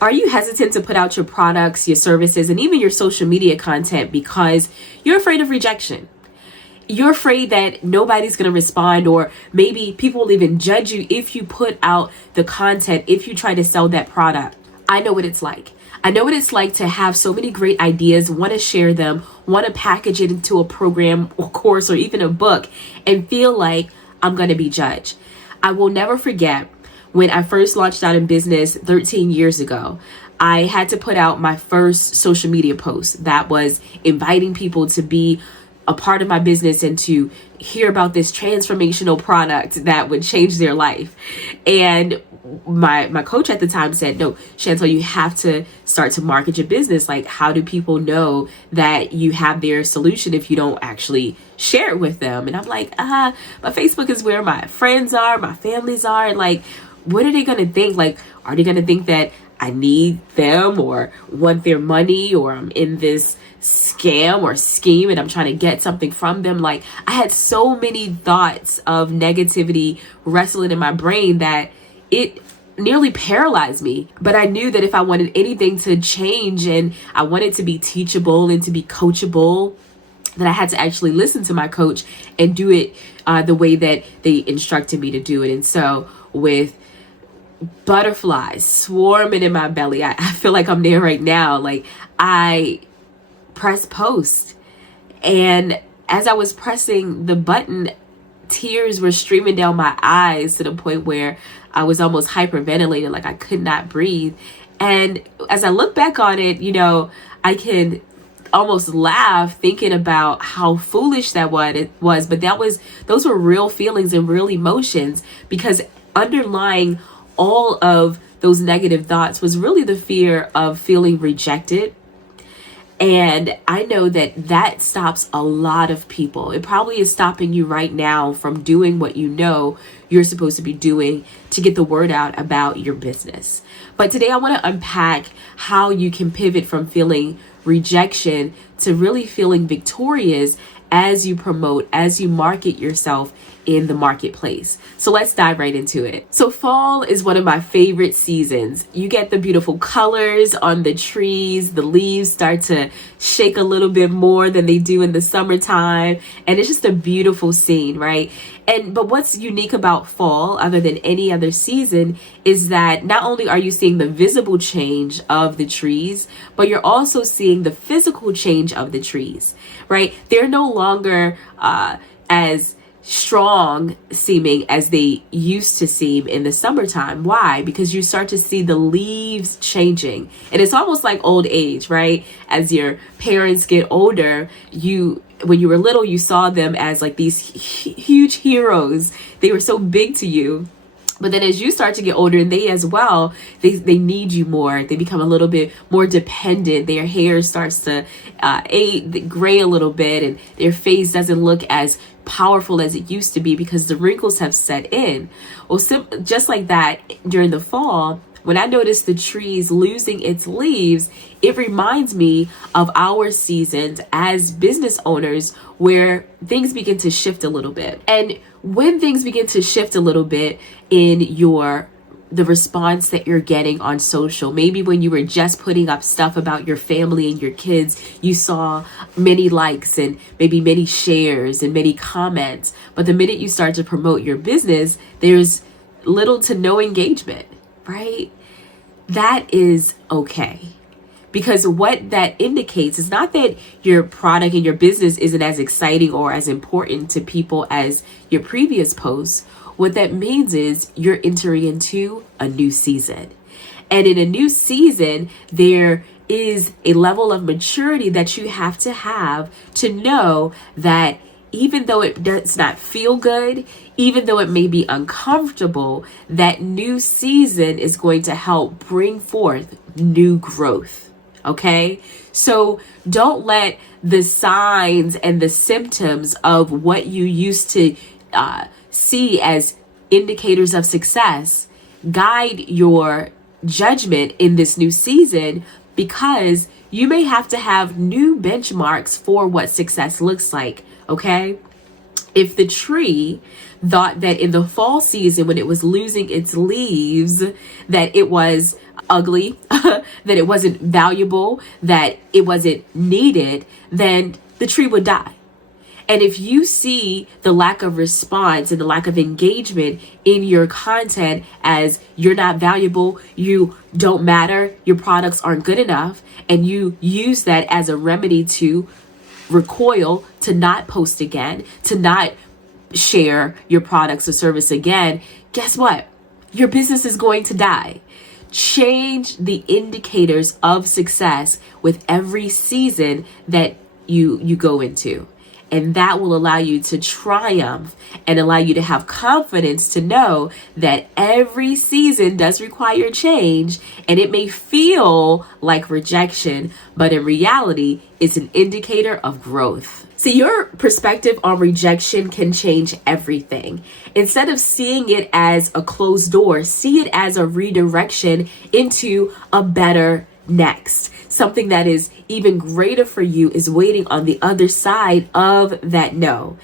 Are you hesitant to put out your products, your services, and even your social media content because you're afraid of rejection? You're afraid that nobody's going to respond, or maybe people will even judge you if you put out the content, if you try to sell that product. I know what it's like. I know what it's like to have so many great ideas, want to share them, want to package it into a program or course or even a book, and feel like I'm going to be judged. I will never forget when I first launched out in business 13 years ago. I had to put out my first social media post that was inviting people to be a part of my business and to hear about this transformational product that would change their life. And my coach at the time said, no, Chantel, you have to start to market your business. Like, how do people know that you have their solution if you don't actually share it with them? And I'm like, my Facebook is where my friends are, my families are. And like, what are they going to think? Like, are they going to think that I need them or want their money, or I'm in this scam or scheme and I'm trying to get something from them? Like, I had so many thoughts of negativity wrestling in my brain that it nearly paralyzed me. But I knew that if I wanted anything to change and I wanted to be teachable and to be coachable, that I had to actually listen to my coach and do it the way that they instructed me to do it. And so with butterflies swarming in my belly, I feel like I'm there right now. Like, I press post, and as I was pressing the button, tears were streaming down my eyes to the point where I was almost hyperventilating, like I could not breathe. And as I look back on it, you know, I can almost laugh thinking about how foolish that was. But those were real feelings and real emotions, because underlying all of those negative thoughts was really the fear of feeling rejected. And I know that stops a lot of people. It probably is stopping you right now from doing what you know you're supposed to be doing to get the word out about your business. But today I want to unpack how you can pivot from feeling rejection to really feeling victorious as you promote, as you market yourself in the marketplace. So let's dive right into it. So fall is one of my favorite seasons. You get the beautiful colors on the trees, the leaves start to shake a little bit more than they do in the summertime, and it's just a beautiful scene, right? But what's unique about fall, other than any other season, is that not only are you seeing the visible change of the trees, but you're also seeing the physical change of the trees, right? They're no longer as strong seeming as they used to seem in the summertime. Why? Because you start to see the leaves changing. And it's almost like old age, right? As your parents get older, when you were little, you saw them as like these huge heroes. They were so big to you. But then as you start to get older, and they as well, they need you more. They become a little bit more dependent. Their hair starts to gray a little bit, and their face doesn't look as powerful as it used to be because the wrinkles have set in. Well, just like that, during the fall, when I notice the trees losing its leaves, it reminds me of our seasons as business owners where things begin to shift a little bit. And when things begin to shift a little bit in the response that you're getting on social, maybe when you were just putting up stuff about your family and your kids, you saw many likes and maybe many shares and many comments. But the minute you start to promote your business, there's little to no engagement, right? That is okay. Because what that indicates is not that your product and your business isn't as exciting or as important to people as your previous posts. What that means is you're entering into a new season. And in a new season, there is a level of maturity that you have to know that even though it does not feel good, even though it may be uncomfortable, that new season is going to help bring forth new growth. Okay, so don't let the signs and the symptoms of what you used to see as indicators of success guide your judgment in this new season, because you may have to have new benchmarks for what success looks like. Okay, if the tree thought that in the fall season, when it was losing its leaves, that it was ugly, that it wasn't valuable, that it wasn't needed, then the tree would die. And if you see the lack of response and the lack of engagement in your content as you're not valuable, you don't matter, your products aren't good enough, and you use that as a remedy to recoil, to not post again, to not share your products or service again, guess what? Your business is going to die. Change the indicators of success with every season that you go into. And that will allow you to triumph and allow you to have confidence to know that every season does require change, and it may feel like rejection, but in reality, it's an indicator of growth. See, your perspective on rejection can change everything. Instead of seeing it as a closed door, see it as a redirection into a better next. Something that is even greater for you is waiting on the other side of that no.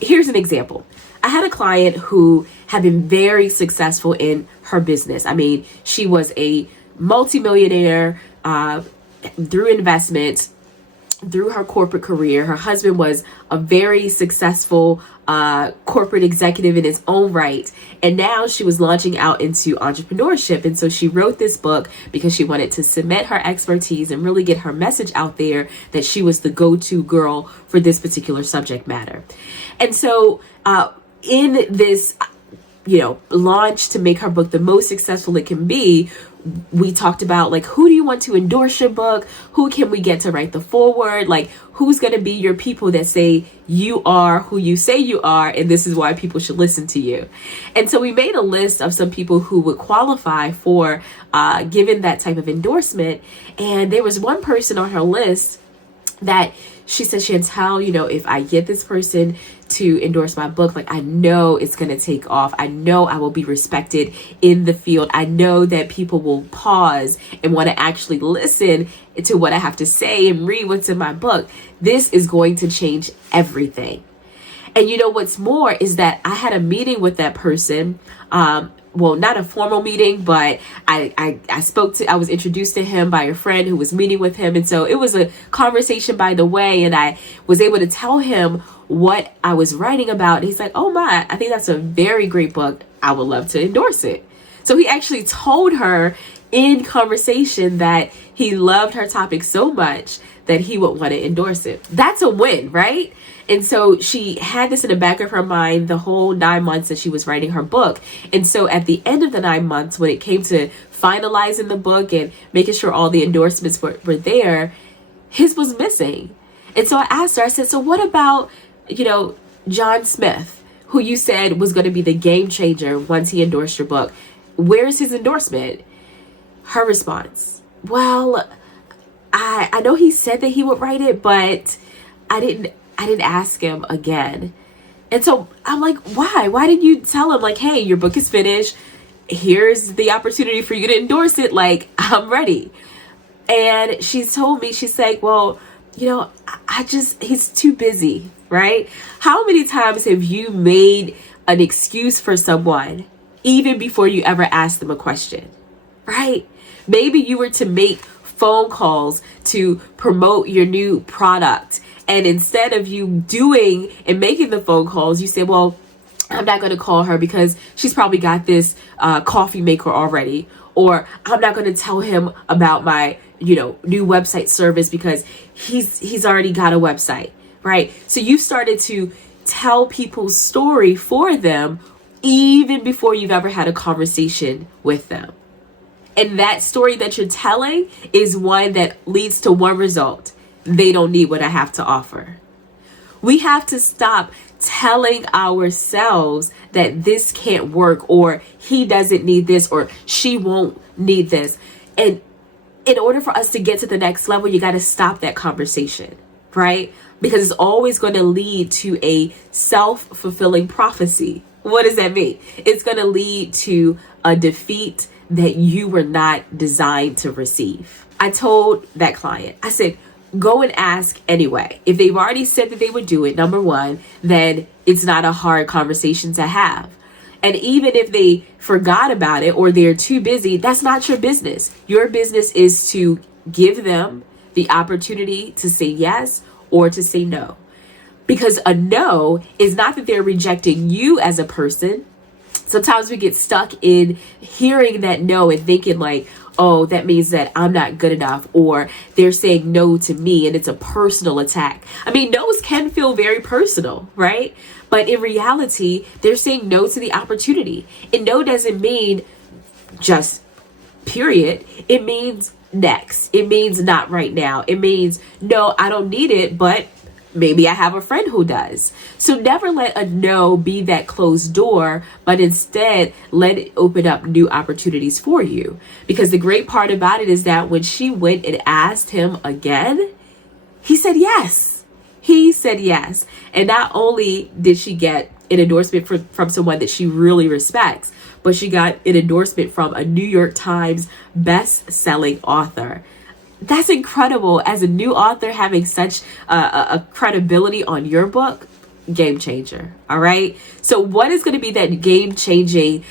Here's an example. I had a client who had been very successful in her business. I mean, she was a multimillionaire through investments, through her corporate career. Her husband was a very successful corporate executive in his own right. And now she was launching out into entrepreneurship. And so she wrote this book because she wanted to cement her expertise and really get her message out there that she was the go-to girl for this particular subject matter. And so in this, launch to make her book the most successful it can be, we talked about, like, who do you want to endorse your book? Who can we get to write the foreword? Like, who's going to be your people that say you are who you say you are, and this is why people should listen to you. And so we made a list of some people who would qualify for given that type of endorsement. And there was one person on her list that she said, Chantel, if I get this person to endorse my book, like, I know it's going to take off. I know I will be respected in the field. I know that people will pause and want to actually listen to what I have to say and read what's in my book. This is going to change everything. And what's more is that I had a meeting with that person. Well, not a formal meeting, but I was introduced to him by a friend who was meeting with him. And so it was a conversation by the way, and I was able to tell him what I was writing about. And he's like, oh my, I think that's a very great book. I would love to endorse it. So he actually told her in conversation that he loved her topic so much that he would want to endorse it. That's a win, right? And so she had this in the back of her mind the whole 9 months that she was writing her book. And so at the end of the 9 months, when it came to finalizing the book and making sure all the endorsements were there, his was missing. And so I asked her, I said, so what about, John Smith, who you said was going to be the game changer once he endorsed your book? Where's his endorsement? Her response, well, I know he said that he would write it, but I didn't ask him again. And so I'm like, why? Why didn't you tell him, like, hey, your book is finished. Here's the opportunity for you to endorse it. Like, I'm ready. And she told me, she's like, well, he's too busy, right? How many times have you made an excuse for someone even before you ever ask them a question, right? Maybe you were to make phone calls to promote your new product, and instead of you doing and making the phone calls, you say, well, I'm not going to call her because she's probably got this coffee maker already, or I'm not going to tell him about my new website service because he's already got a website, right? So you started to tell people's story for them even before you've ever had a conversation with them. And that story that you're telling is one that leads to one result. They don't need what I have to offer. We have to stop telling ourselves that this can't work, or he doesn't need this, or she won't need this. And in order for us to get to the next level, you got to stop that conversation, right? Because it's always going to lead to a self-fulfilling prophecy. What does that mean? It's going to lead to a defeat that you were not designed to receive. I told that client, I said, go and ask anyway. If they've already said that they would do it, number one, then it's not a hard conversation to have. And even if they forgot about it or they're too busy, that's not your business. Your business is to give them the opportunity to say yes or to say no. Because a no is not that they're rejecting you as a person. Sometimes we get stuck in hearing that no and thinking like, oh, that means that I'm not good enough, or they're saying no to me and it's a personal attack. I mean, no's can feel very personal, right? But in reality, they're saying no to the opportunity. And no doesn't mean just period. It means next. It means not right now. It means no, I don't need it, but maybe I have a friend who does. So never let a no be that closed door, but instead let it open up new opportunities for you. Because the great part about it is that when she went and asked him again, he said yes. He said yes. And not only did she get an endorsement from someone that she really respects, but she got an endorsement from a New York Times best-selling author. That's incredible. As a new author, having such a credibility on your book, game changer. All right. So what is going to be that game changing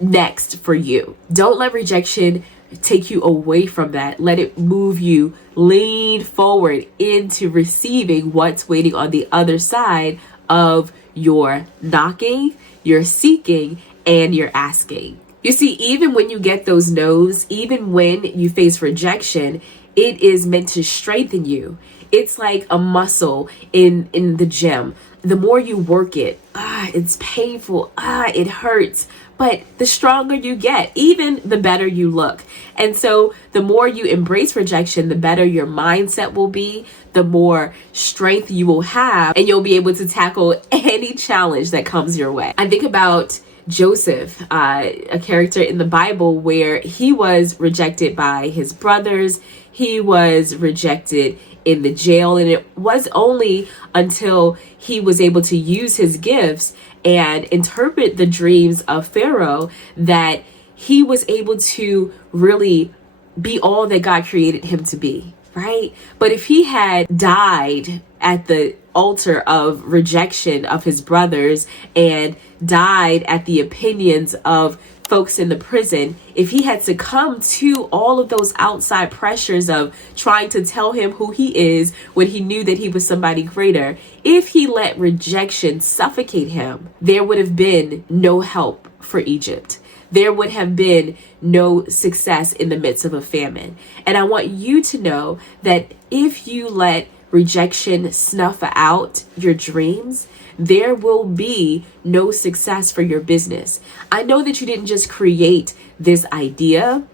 next for you? Don't let rejection take you away from that. Let it move you, lean forward into receiving what's waiting on the other side of your knocking, your seeking, and your asking. You see, even when you get those no's, even when you face rejection, it is meant to strengthen you. It's like a muscle in the gym. The more you work it, it's painful, it hurts. But the stronger you get, even the better you look. And so the more you embrace rejection, the better your mindset will be, the more strength you will have, and you'll be able to tackle any challenge that comes your way. I think about Joseph, a character in the Bible where he was rejected by his brothers. He was rejected in the jail, and it was only until he was able to use his gifts and interpret the dreams of Pharaoh that he was able to really be all that God created him to be, right? But if he had died at the altar of rejection of his brothers and died at the opinions of folks in the prison, if he had succumbed to all of those outside pressures of trying to tell him who he is when he knew that he was somebody greater, if he let rejection suffocate him, there would have been no help for Egypt. There would have been no success in the midst of a famine. And I want you to know that if you let rejection snuff out your dreams, there will be no success for your business. I know that you didn't just create this idea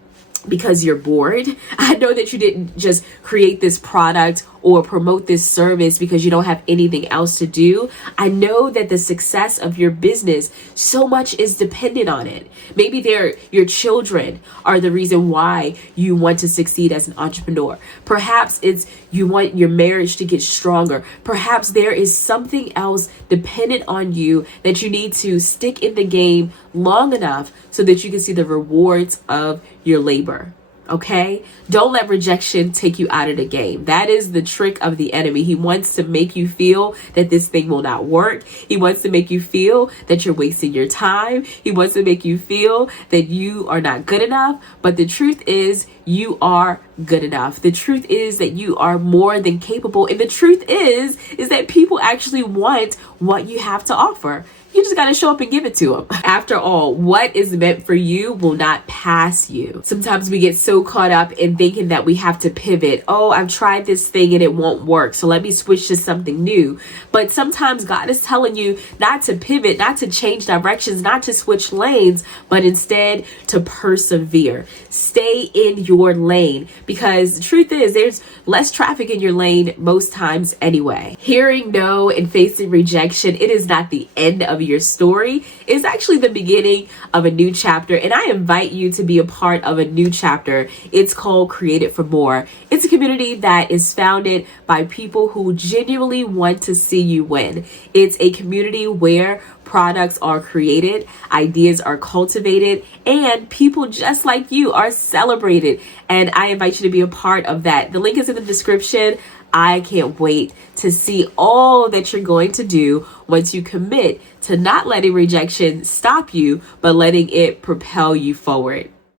because you're bored. I know that you didn't just create this product or promote this service because you don't have anything else to do. I know that the success of your business, so much is dependent on it. Maybe your children are the reason why you want to succeed as an entrepreneur. Perhaps it's you want your marriage to get stronger. Perhaps there is something else dependent on you that you need to stick in the game long enough so that you can see the rewards of your labor. Okay? Don't let rejection take you out of the game. That is the trick of the enemy. He wants to make you feel that this thing will not work. He wants to make you feel that you're wasting your time. He wants to make you feel that you are not good enough. But the truth is, you are good enough. The truth is that you are more than capable. And the truth is that people actually want what you have to offer. You just got to show up and give it to them. After all, what is meant for you will not pass you. Sometimes we get so caught up in thinking that we have to pivot. Oh, I've tried this thing and it won't work, so let me switch to something new. But sometimes God is telling you not to pivot, not to change directions, not to switch lanes, but instead to persevere. Stay in your lane, because the truth is there's less traffic in your lane most times anyway. Hearing no and facing rejection, it is not the end of your story. It's actually the beginning of a new chapter, and I invite you to be a part of a new chapter. It's called Created for More. It's a community that is founded by people who genuinely want to see you win. It's a community where products are created, ideas are cultivated, and people just like you are celebrated. And I invite you to be a part of that. The link is in the description. I can't wait to see all that you're going to do once you commit to not letting rejection stop you, but letting it propel you forward.